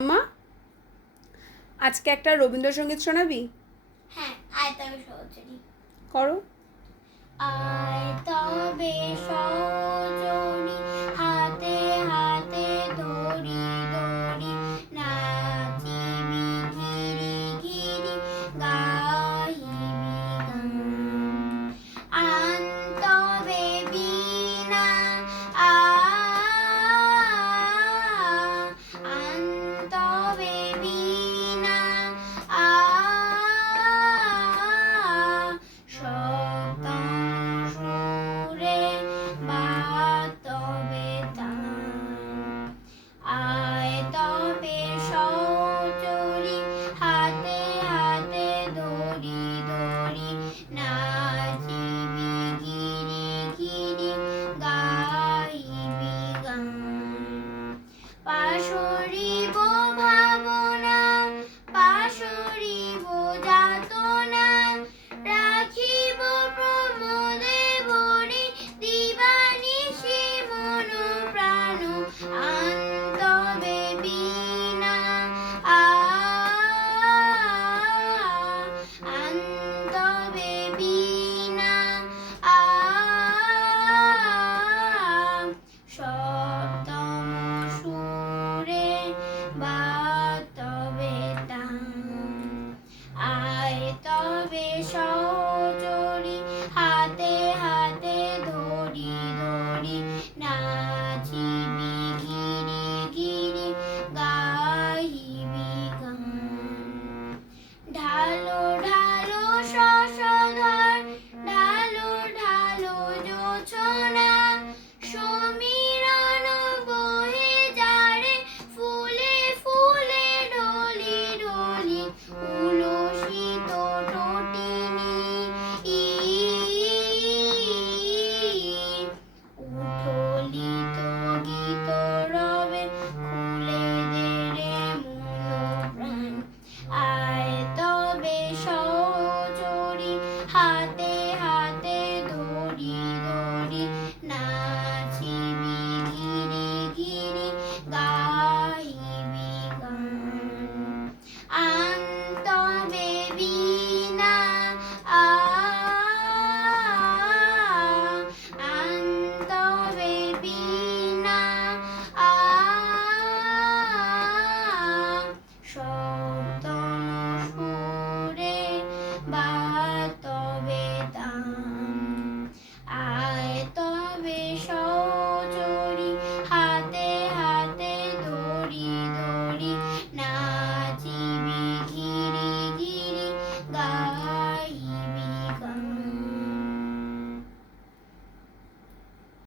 মা আজকে একটা রবীন্দ্রসঙ্গীত শোনাবি? হ্যাঁ আয় তবে সহজ করো। আয় তবে সহজ গীত গীত